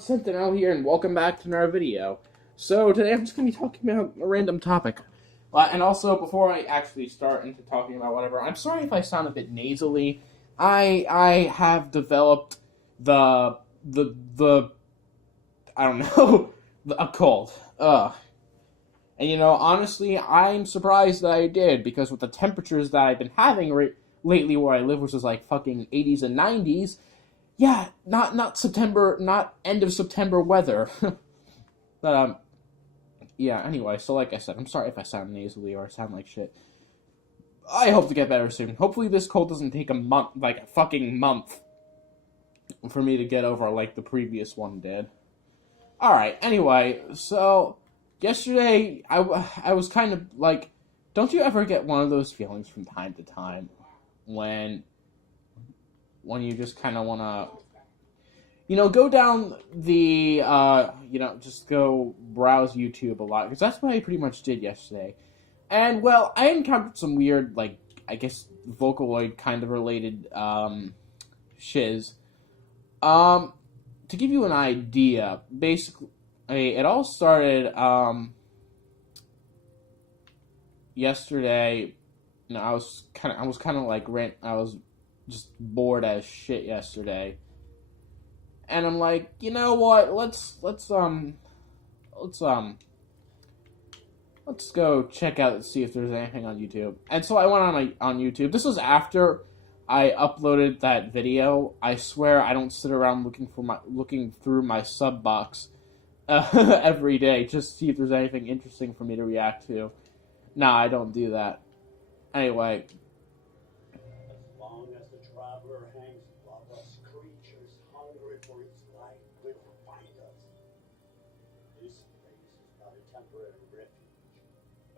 Sentinel here, and welcome back to another video. So today I'm just going to be talking about a random topic. And also, before I actually start into talking about whatever, I'm sorry if I sound a bit nasally. I have developed the I don't know a cold. And honestly, I'm surprised that I did, because with the temperatures that I've been having lately where I live, which is like fucking 80s and 90s. Yeah, not September, not end of September weather. But yeah. Anyway, so like I said, I'm sorry if I sound nasally or I sound like shit. I hope to get better soon. Hopefully, this cold doesn't take a month, like a fucking month, for me to get over like the previous one did. All right. Anyway, so yesterday I was kind of like, don't you ever get one of those feelings from time to time when you just kind of want to, go down the, just go browse YouTube a lot, because that's what I pretty much did yesterday. And, well, I encountered some weird, like, I guess, vocaloid kind of related, shiz. To give you an idea, basically, it all started, yesterday. I was kind of like, I was just bored as shit yesterday, and I'm like, you know what? Let's go check out and see if there's anything on YouTube. And so I went on YouTube. This was after I uploaded that video. I swear I don't sit around looking through my sub box every day just to see if there's anything interesting for me to react to. Nah, I don't do that. Anyway. Traveler hangs above us, creatures hungry for its light will find us. This place is not a temporary refuge.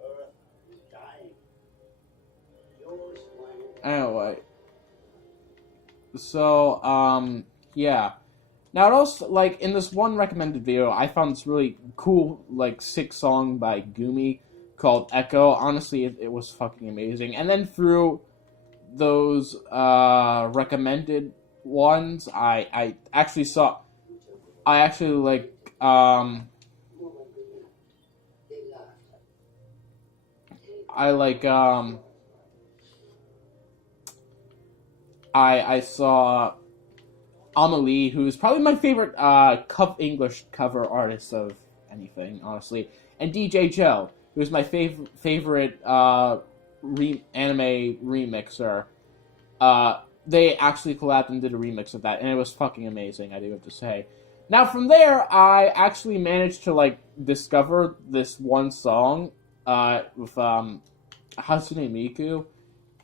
Earth is dying. Yours, Anyway. So, yeah. Now, it also, like, in this one recommended video, I found this really cool, like, sick song by Gumi called Echo. Honestly, it was fucking amazing. And then through those recommended ones, I actually I saw Amelie, who's probably my favorite English cover artist of anything, honestly, and DJ Joe, who's my favorite anime remixer. They actually collabed and did a remix of that, and it was fucking amazing, I do have to say. Now, from there, I actually managed to, like, discover this one song with Hatsune Miku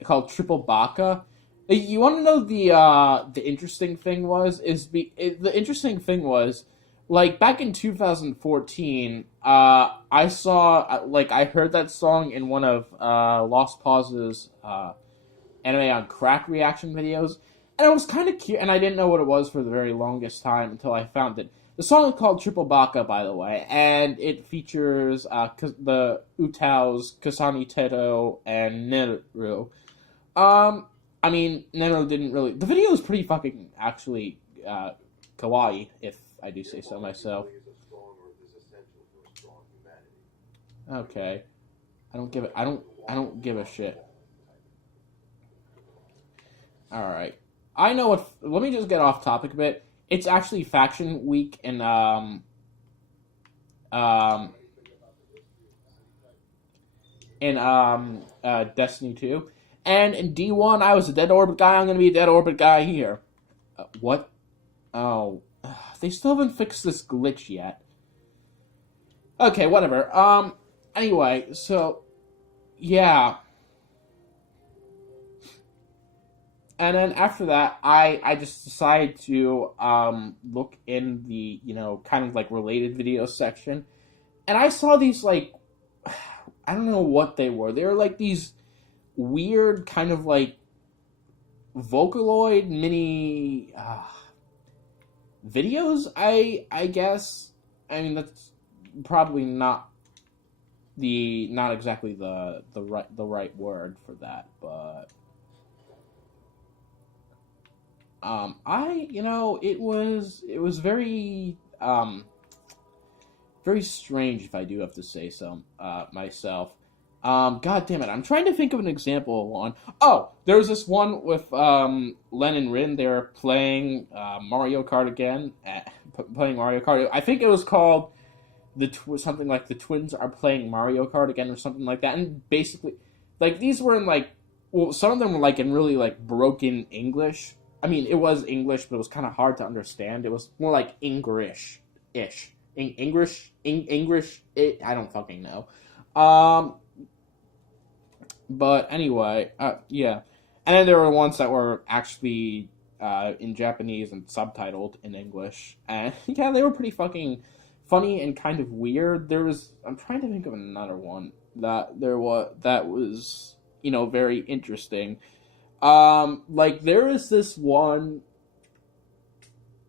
called Triple Baka. You want to know the interesting thing was? The interesting thing was, like, back in 2014, I saw, I heard that song in one of Lost Pause's anime on crack reaction videos, and I was kind of cute, and I didn't know what it was for the very longest time until I found it. The song is called Triple Baka, by the way, and it features the Utaos, Kasani Teto, and Neru. I mean, Neru didn't really... The video is pretty fucking, actually, kawaii, if I do say so myself. Okay. I don't give a shit. Alright. I know what... Let me just get off topic a bit. It's actually Faction Week in, Destiny 2. And in D1, I was a Dead Orbit guy. I'm gonna be a Dead Orbit guy here. What? Oh. They still haven't fixed this glitch yet. Okay, whatever. Anyway, so... Yeah. And then after that, I just decided to look in the, kind of like related videos section. And I saw these, like, I don't know what they were. They were like these weird kind of like vocaloid mini videos, I guess. I mean, that's probably not exactly the right word for that, but it was very very strange, if I do have to say so myself. God damn it, I'm trying to think of an example of one. Oh, there was this one with Len and Rin. They were playing Mario Kart again. Playing Mario Kart. I think it was called something like the twins are playing Mario Kart again or something like that. And basically, like, these were in like, well, some of them were like in really like broken English. I mean, it was English, but it was kind of hard to understand. It was more like English-ish. English. I don't fucking know. But anyway, yeah. And then there were ones that were actually in Japanese and subtitled in English. And yeah, they were pretty fucking funny and kind of weird. I'm trying to think of another one that was, very interesting. Like, there is this one,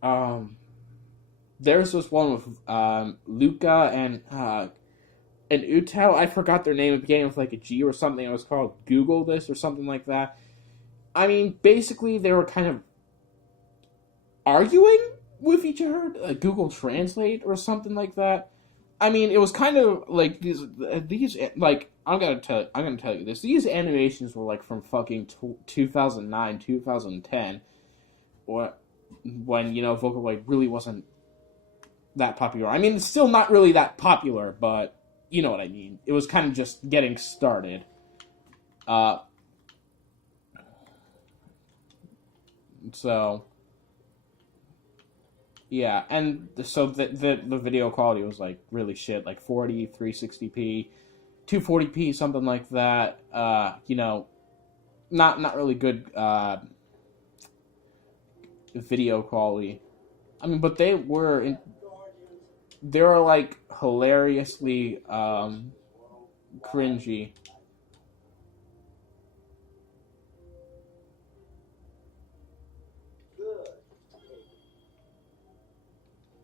there's this one with Luca and Utao. I forgot their name. It began with like a G or something. It was called Google This or something like that. I mean, basically, they were kind of arguing with each other, Google Translate or something like that. I mean, it was kind of like these like I'm gonna tell you this. These animations were like from fucking 2009, 2010, or when Vocaloid really wasn't that popular. I mean, it's still not really that popular, but you know what I mean. It was kind of just getting started. So yeah, and so the video quality was like really shit, like 40, 360p, 240p, something like that. Not really good video quality. I mean, but they were like hilariously cringy.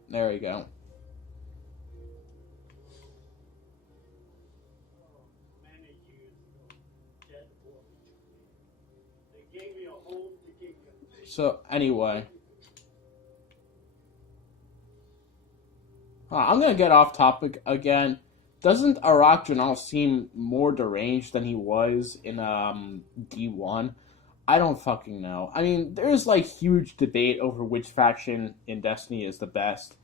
There we go. Many years ago, dead orphans. They gave me a home to give you. So anyway, I'm gonna get off topic again. Doesn't Arak Janal seem more deranged than he was in D1? I don't fucking know. I mean, there's like huge debate over which faction in Destiny is the best.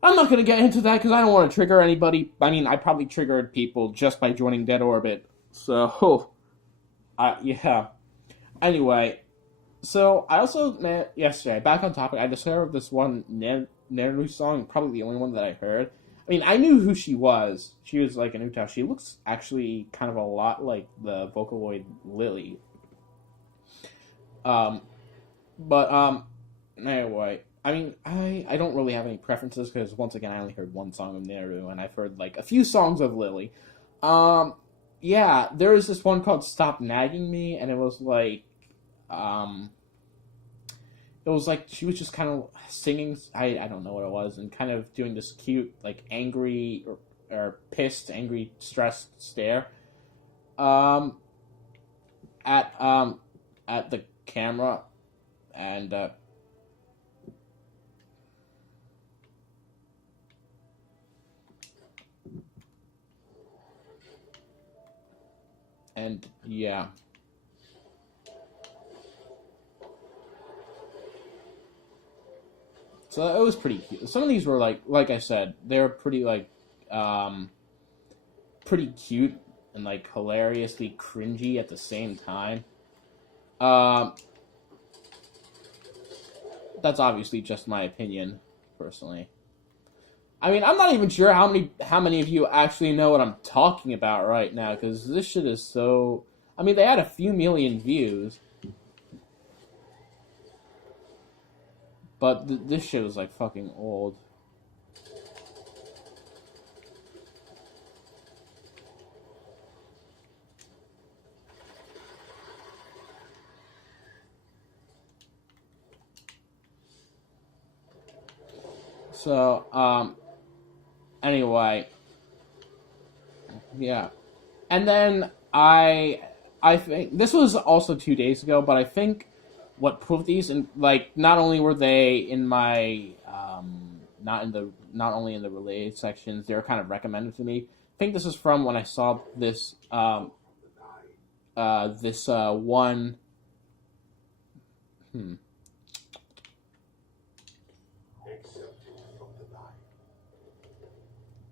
I'm not going to get into that because I don't want to trigger anybody. I mean, I probably triggered people just by joining Dead Orbit. So, yeah. Anyway, so I also, yesterday, back on topic, I discovered this one Neru song, probably the only one that I heard. I mean, I knew who she was. She was like an Utah. She looks actually kind of a lot like the Vocaloid Lily. Anyway, I mean, I don't really have any preferences because, once again, I only heard one song of Neru, and I've heard, like, a few songs of Lily. Yeah, there was this one called Stop Nagging Me, and it was like, she was just kind of singing, I don't know what it was, and kind of doing this cute, like, angry, or pissed, angry, stressed stare, at the camera, and yeah. So it was pretty cute. Some of these were like I said, they were pretty pretty cute and like hilariously cringy at the same time. That's obviously just my opinion, personally. I mean, I'm not even sure how many of you actually know what I'm talking about right now, because this shit is so... I mean, they had a few million views, but this shit is, like, fucking old. So, anyway, yeah, and then I think this was also 2 days ago, but I think what proved these, and like, not only were they in my not only in the related sections. They were kind of recommended to me. I think this is from when I saw this one.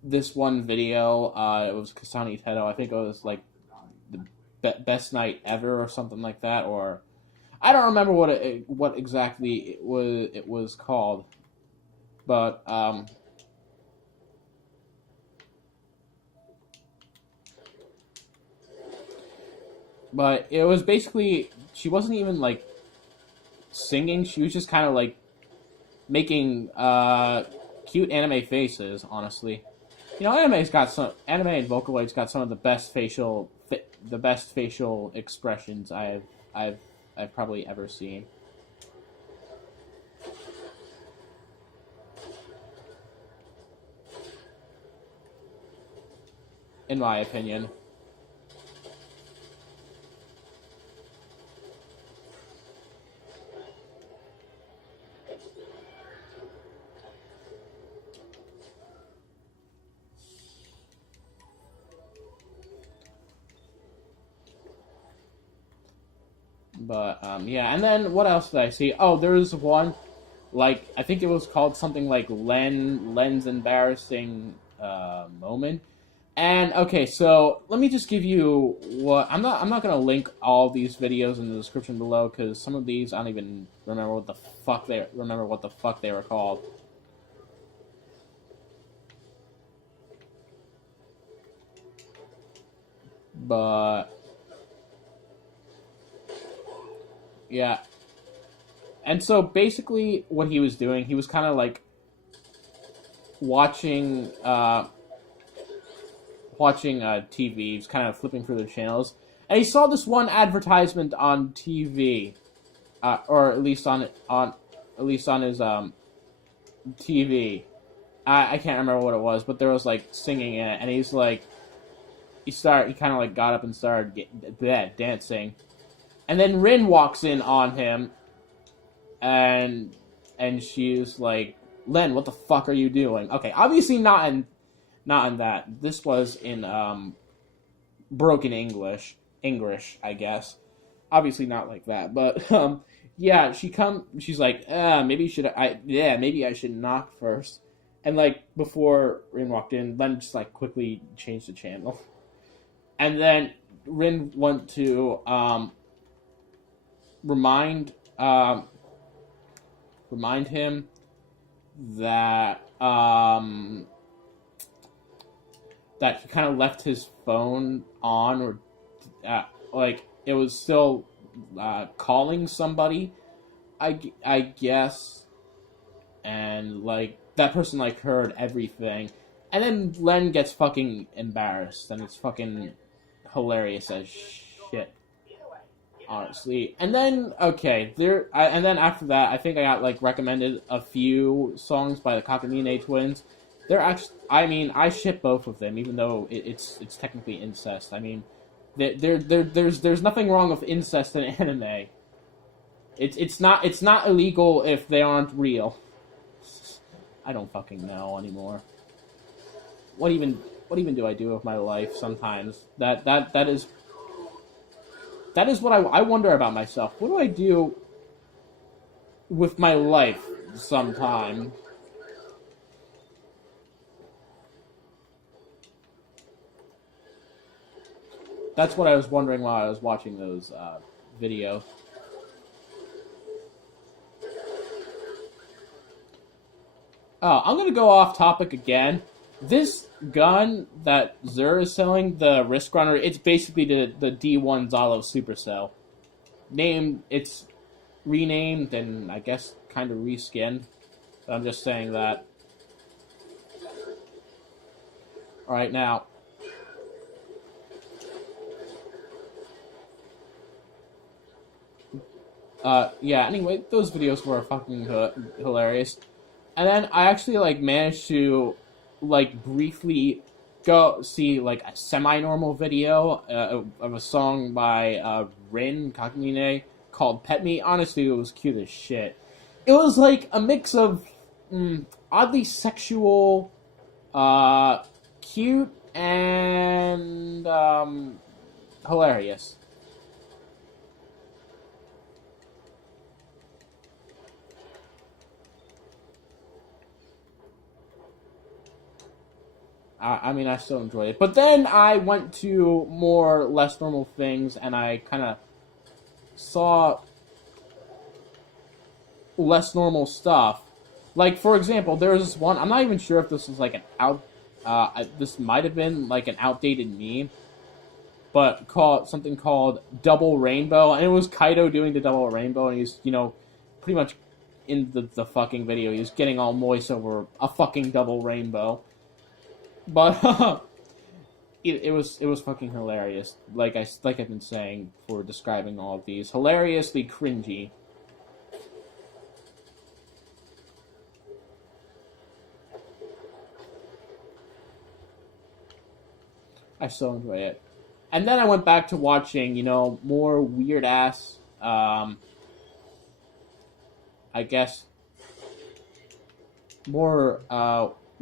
This one video, it was Kasani Tedo. I think it was like the best night ever or something like that, or I don't remember what exactly it was called, but it was basically, she wasn't even like singing. She was just kind of like making cute anime faces. Honestly, anime and Vocaloid's got some of the best facial expressions I've probably ever seen. In my opinion. But, yeah, and then what else did I see? Oh, there was one, like, I think it was called something like Len's Embarrassing Moment. And, okay, so, let me just give you what, I'm not gonna link all these videos in the description below, because some of these, I don't even remember what the fuck they were called. But yeah. And so basically what he was doing, he was kind of like watching TV. He was kind of flipping through the channels, and he saw this one advertisement on TV, or at least on his TV. I can't remember what it was, but there was like singing in it, and he's like, he kind of like got up and started dancing. And then Rin walks in on him, and she's like, "Len, what the fuck are you doing?" Okay, obviously not in that. This was in broken English, I guess. Obviously not like that, but yeah, she's like, maybe I should knock first. And like before Rin walked in, Len just like quickly changed the channel, and then Rin went to remind him that that he kind of left his phone on, or like it was still calling somebody, I guess, and like that person like heard everything, and then Len gets fucking embarrassed, and it's fucking hilarious as shit. Honestly, and then and then after that, I think I got like recommended a few songs by the Kakamine twins. They're actually, I mean, I ship both of them, even though it's technically incest. I mean, there's nothing wrong with incest in anime. It's not illegal if they aren't real. I don't fucking know anymore. What even do I do with my life sometimes? That is what I wonder about myself. What do I do with my life sometime? That's what I was wondering while I was watching those videos. Oh, I'm gonna go off topic again. This gun that Zur is selling, the Risk Runner, it's basically the D1 Zalo Supercell. It's renamed and I guess kind of reskinned. But I'm just saying that. Alright, now. Yeah, anyway, those videos were fucking hilarious. And then I actually, like, managed to, like, briefly go see, like, a semi-normal video of a song by Rin Kakamine called Pet Me. Honestly, it was cute as shit. It was, like, a mix of oddly sexual, cute, and hilarious. I mean, I still enjoyed it. But then I went to more less normal things, and I kind of saw less normal stuff. Like, for example, there was this one. I'm not even sure if this was like an out. This might have been like an outdated meme, but something called Double Rainbow, and it was Kaido doing the Double Rainbow, and he's pretty much in the fucking video. He was getting all moist over a fucking double rainbow, but it was fucking hilarious. Like I've been saying for describing all of these, hilariously cringy. I so enjoy it. And then I went back to watching, more weird ass, I guess, more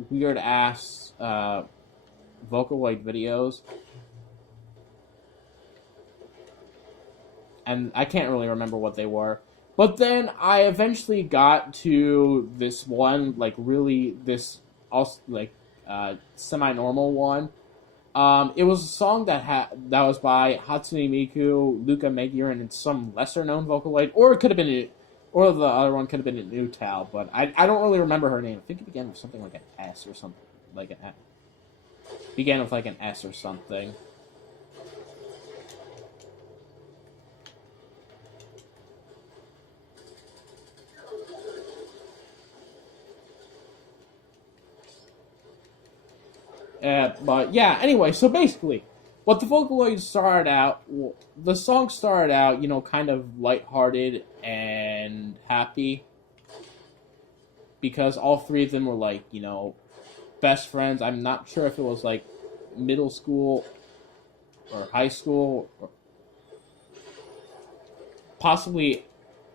weird ass vocaloid videos. And I can't really remember what they were. But then I eventually got to this one, semi-normal one. It was a song that was by Hatsune Miku, Luca Megurin, and some lesser-known vocaloid, or it could have been, or the other one could have been an Utal, but I don't really remember her name. I think it began with something like an S or something, began with like an S or something. But yeah, anyway, so basically, what the Vocaloid started out, the song started out, kind of lighthearted and happy. Because all three of them were like, best friends. I'm not sure if it was like middle school or high school, or possibly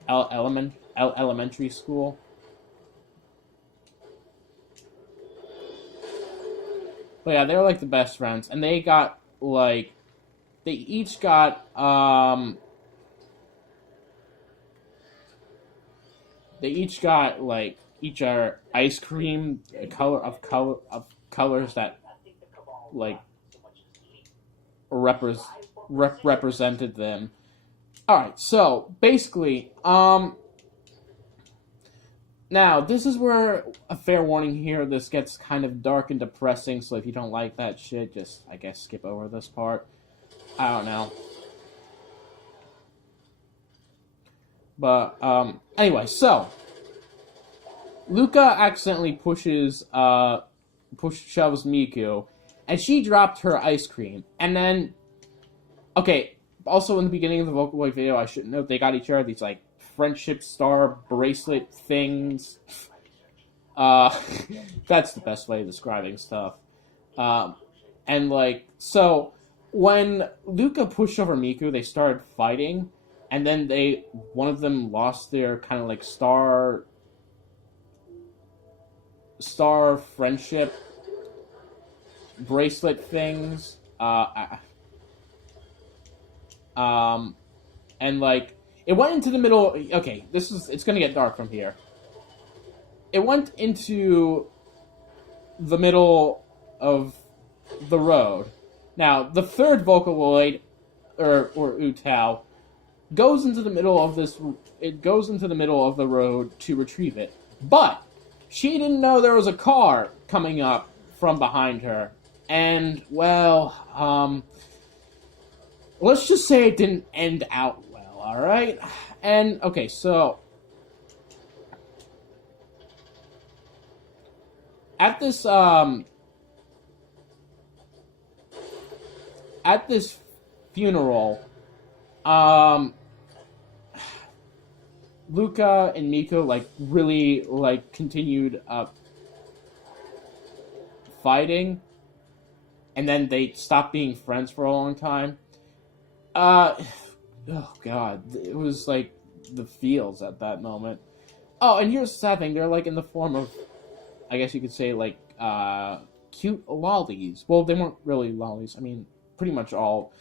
elementary school. But yeah, they were like the best friends, and they each got each are ice cream colors that like represented them. All right, so basically, now, this is where, a fair warning here, this gets kind of dark and depressing, so if you don't like that shit, just, I guess, skip over this part. I don't know. But, anyway, so, Luca accidentally shoves Miku, and she dropped her ice cream, and then, okay, also in the beginning of the Vocaloid video, I should note, they got each other these, like, friendship star bracelet things. That's the best way of describing stuff. And so when Luca pushed over Miku, they started fighting, and then one of them lost their kind of like star friendship bracelet things. And it went into the middle. Okay, it's gonna get dark from here. It went into the middle of the road. Now, the third Vocaloid, or Utal, goes into the middle of this. It goes into the middle of the road to retrieve it, but she didn't know there was a car coming up from behind her, and let's just say it didn't end out. Alright, and, okay, so, at this funeral, Luca and Miku, really, continued, fighting, and then they stopped being friends for a long time. Oh god, it was like the feels at that moment. Oh, and here's the sad thing: they're like in the form of, I guess you could say, like cute lollies. Well, they weren't really lollies. I mean, pretty much all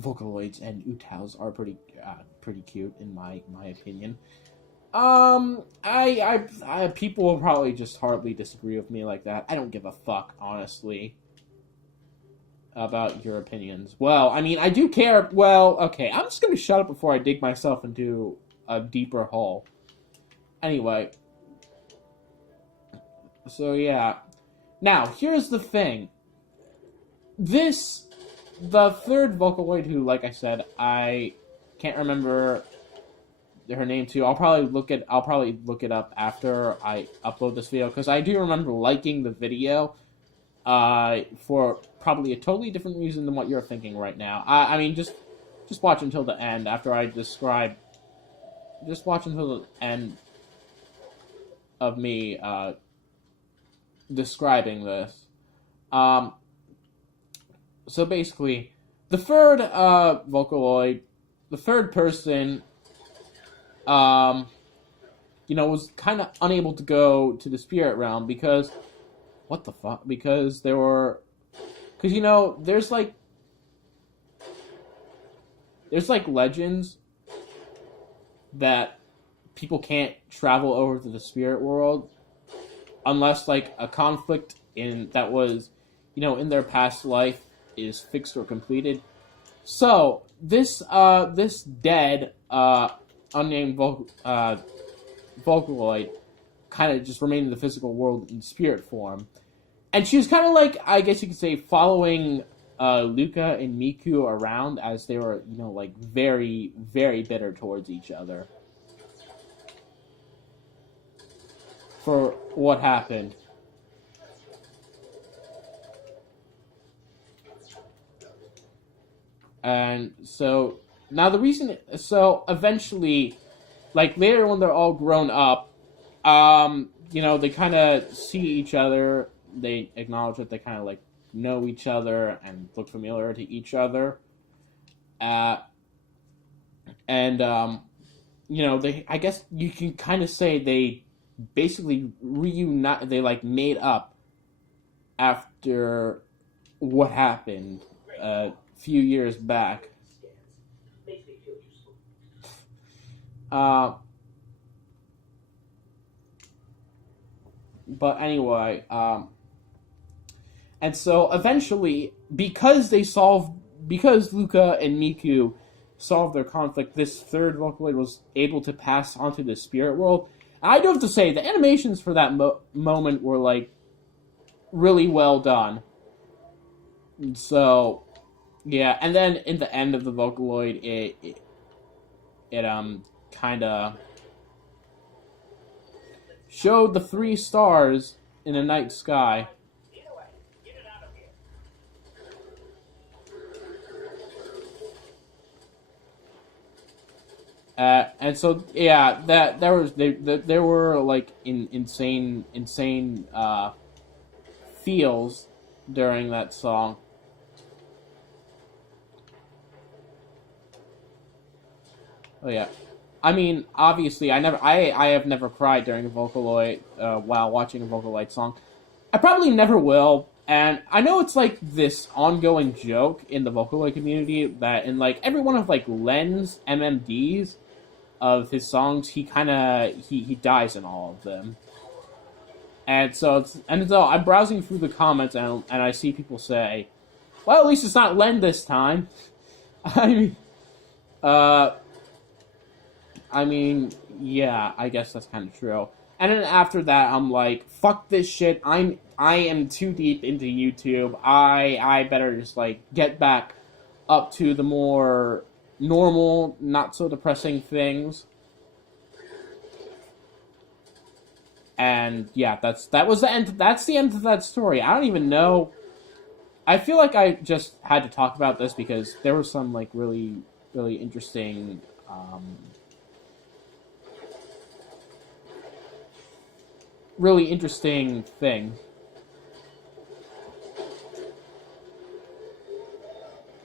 vocaloids and utaus are pretty cute in my opinion. People will probably just hardly disagree with me like that. I don't give a fuck, honestly, about your opinions. Well, I mean, I do care. Well, okay, I'm just gonna shut up before I dig myself into a deeper hole. Anyway, so yeah. Now, here's the thing. The third Vocaloid who, like I said, I can't remember her name too. I'll probably look it up after I upload this video, because I do remember liking the video for probably a totally different reason than what you're thinking right now. I mean, just watch until the end after I describe. Just watch until the end of me describing this. So basically, the third Vocaloid, the third person, was kind of unable to go to the spirit realm because, what the fuck? Because there's legends that people can't travel over to the spirit world unless like a conflict that was, in their past life is fixed or completed. So this dead unnamed Vocaloid kind of just remained in the physical world in spirit form, and she was kind of like, I guess you could say, following Luca and Miku around as they were, very, very bitter towards each other for what happened. And so now eventually, like later when they're all grown up, they kind of see each other. They acknowledge that they kind of like know each other and look familiar to each other. I guess you can kind of say they basically reunite. They like made up after what happened few years back. But anyway, and so eventually, because Luca and Miku solved their conflict, this third Vocaloid was able to pass onto the spirit world. I do have to say, the animations for that moment were like really well done. So yeah, and then in the end of the Vocaloid, it kind of showed the 3 stars in a night sky. And so yeah, there were like insane feels during that song. Oh yeah, I mean, obviously, I have never cried during a Vocaloid while watching a Vocaloid song. I probably never will, and I know it's like this ongoing joke in the Vocaloid community that in like every one of like Len's MMDs of his songs, he dies in all of them. And so I'm browsing through the comments and I see people say, "Well, at least it's not Len this time." I mean, yeah, I guess that's kind of true. And then after that, I'm like, fuck this shit. I am too deep into YouTube. I better just like get back up to the more normal, not so depressing things. And yeah, that's the end. That's the end of that story. I don't even know. I feel like I just had to talk about this because there was some like really, really interesting. Really interesting thing.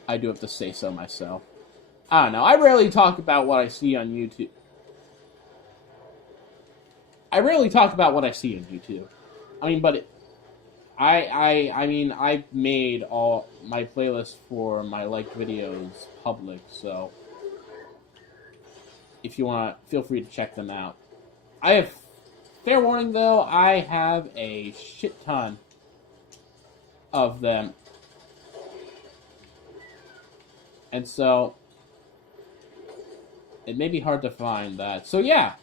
I do have to say so myself. I don't know. I rarely talk about what I see on YouTube. I rarely talk about what I see on YouTube. I mean, but I've made all my playlists for my liked videos public, so if you want, feel free to check them out. I have, fair warning though, I have a shit ton of them, and so it may be hard to find that. So yeah.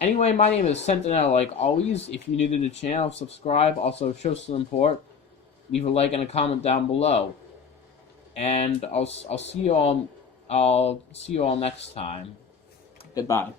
Anyway, my name is Sentinel, like always. If you're new to the channel, subscribe. Also, show some support. Leave a like and a comment down below. And I'll see you all. I'll see you all next time. Goodbye.